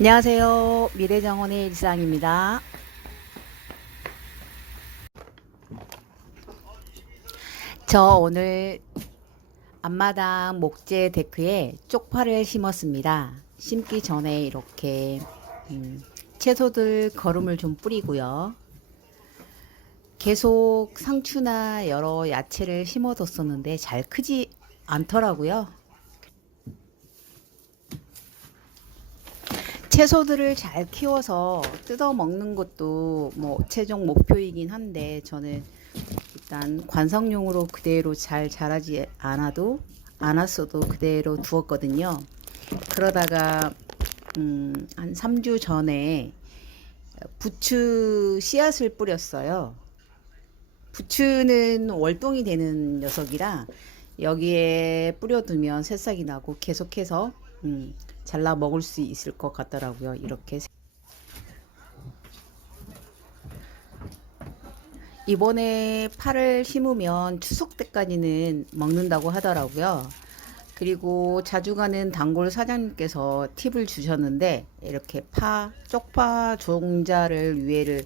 안녕하세요. 미래정원의 일상입니다. 저 오늘 앞마당 목재 데크에 쪽파를 심었습니다. 심기 전에 이렇게 음, 채소들 거름을 좀 뿌리고요. 계속 상추나 여러 야채를 심어뒀었는데 잘 크지 않더라고요. 채소들을 잘 키워서 뜯어 먹는 것도 뭐 최종 목표이긴 한데 저는 일단 관상용으로 그대로 잘 자라지 않아도 않았어도 그대로 두었거든요. 그러다가 음, 한 3주 전에 부추 씨앗을 뿌렸어요. 부추는 월동이 되는 녀석이라 여기에 뿌려두면 새싹이 나고 계속해서 음, 잘라 먹을 수 있을 것 같더라고요. 이렇게 이번에 파를 심으면 추석 때까지는 먹는다고 하더라고요. 그리고 자주 가는 단골 사장님께서 팁을 주셨는데 이렇게 파, 쪽파 종자를 위에를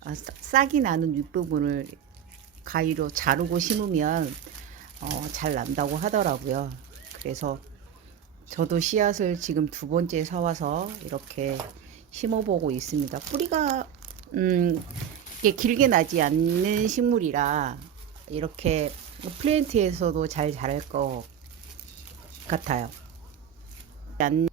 아, 싸- 싹이 나는 윗부분을 가위로 자르고 심으면 어, 잘 난다고 하더라고요. 그래서 저도 씨앗을 지금 두 번째 사와서 이렇게 심어보고 있습니다. 뿌리가 음, 이게 길게 나지 않는 식물이라 이렇게 플랜트에서도 잘 자랄 것 같아요. 안-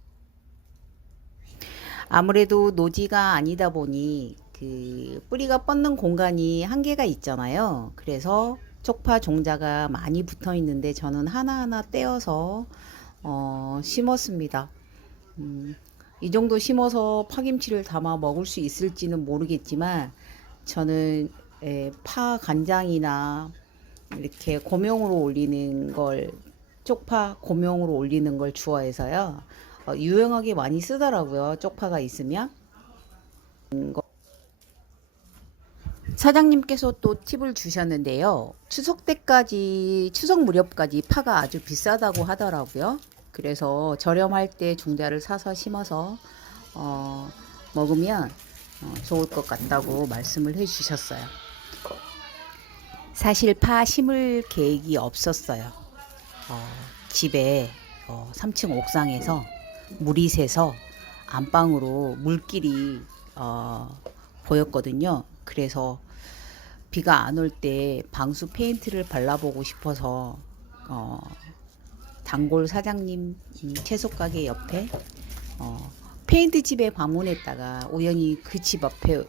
아무래도 노지가 아니다 보니 그 뿌리가 뻗는 공간이 한계가 있잖아요. 그래서 쪽파 종자가 많이 붙어 있는데 저는 하나하나 떼어서 어, 심었습니다. 음, 이 정도 심어서 파김치를 담아 먹을 수 있을지는 모르겠지만 저는 에, 파 간장이나 이렇게 고명으로 올리는 걸 쪽파 고명으로 올리는 걸 좋아해서요. 어, 유용하게 많이 쓰더라고요. 쪽파가 있으면. 사장님께서 또 팁을 주셨는데요. 추석 때까지, 추석 무렵까지 파가 아주 비싸다고 하더라고요. 그래서 저렴할 때 종자를 사서 심어서, 어, 먹으면 어, 좋을 것 같다고 말씀을 해 주셨어요. 사실 파 심을 계획이 없었어요. 어, 집에 어, 3층 옥상에서 물이 새서 안방으로 물길이 어, 보였거든요. 그래서 비가 안 올 때 방수 페인트를 발라보고 싶어서 어, 단골 사장님 음, 채소 가게 옆에 어, 페인트 집에 방문했다가 우연히 그 집 앞에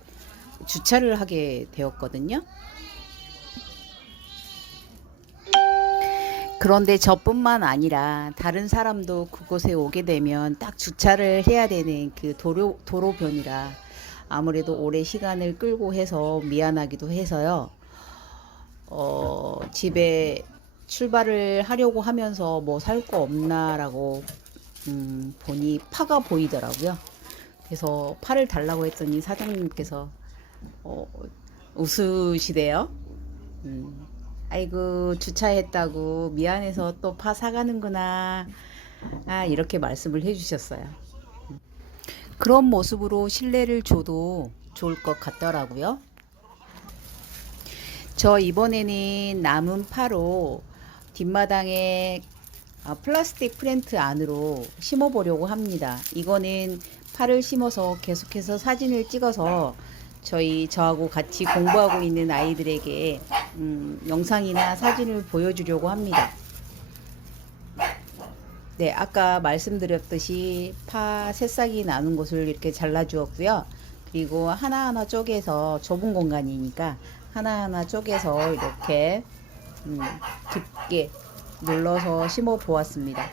주차를 하게 되었거든요. 그런데 저뿐만 아니라 다른 사람도 그곳에 오게 되면 딱 주차를 해야 되는 그 도로, 도로변이라 아무래도 오래 시간을 끌고 해서 미안하기도 해서요. 어, 집에 출발을 하려고 하면서 뭐 살 거 없나라고 음, 보니 파가 보이더라고요. 그래서 파를 달라고 했더니 사장님께서 어, 웃으시대요. 음, 아이고 주차했다고 미안해서 또 파 사가는구나. 아 이렇게 말씀을 해주셨어요. 그런 모습으로 신뢰를 줘도 좋을 것 같더라고요. 저 이번에는 남은 파로 뒷마당에 아, 플라스틱 프렌트 안으로 심어 보려고 합니다. 이거는 파를 심어서 계속해서 사진을 찍어서 저희 저하고 같이 공부하고 있는 아이들에게 음, 영상이나 사진을 보여주려고 합니다. 네, 아까 말씀드렸듯이 파 새싹이 나는 곳을 이렇게 잘라 주었고요. 그리고 하나하나 쪼개서 좁은 공간이니까 하나하나 쪼개서 이렇게 음, 깊게 눌러서 심어 보았습니다.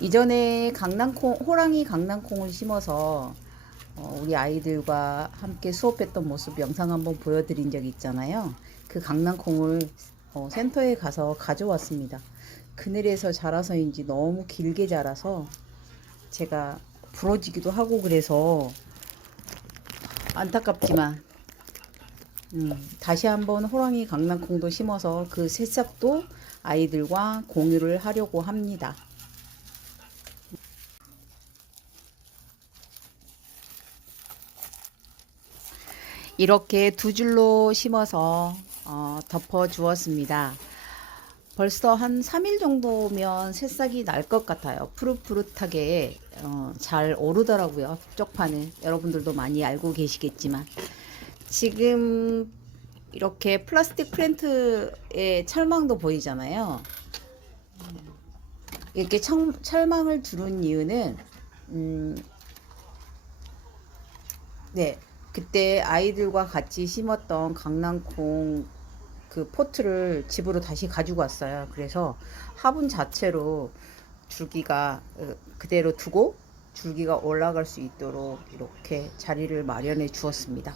이전에 강낭콩, 호랑이 강낭콩을 심어서 어, 우리 아이들과 함께 수업했던 모습 영상 한번 보여드린 적이 있잖아요. 그 강낭콩을 어, 센터에 가서 가져왔습니다. 그늘에서 자라서인지 너무 길게 자라서 제가 부러지기도 하고 그래서 안타깝지만 음, 다시 한번 호랑이 강낭콩도 심어서 그 새싹도 아이들과 공유를 하려고 합니다. 이렇게 두 줄로 심어서 어, 덮어 주었습니다. 벌써 한 3일 정도면 새싹이 날 것 같아요. 푸릇푸릇하게 어, 잘 오르더라고요. 쪽파는 여러분들도 많이 알고 계시겠지만 지금 이렇게 플라스틱 프렌트에 철망도 보이잖아요. 이렇게 청, 철망을 두른 이유는 음, 네 그때 아이들과 같이 심었던 강낭콩 그 포트를 집으로 다시 가지고 왔어요. 그래서 화분 자체로 줄기가 어, 그대로 두고 줄기가 올라갈 수 있도록 이렇게 자리를 마련해 주었습니다.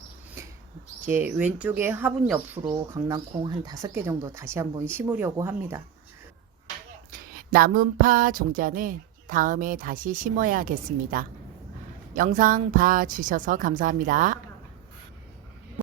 이제 왼쪽에 화분 옆으로 강낭콩 한 다섯 개 정도 다시 한번 심으려고 합니다. 남은 파 종자는 다음에 다시 심어야겠습니다. 영상 봐주셔서 감사합니다.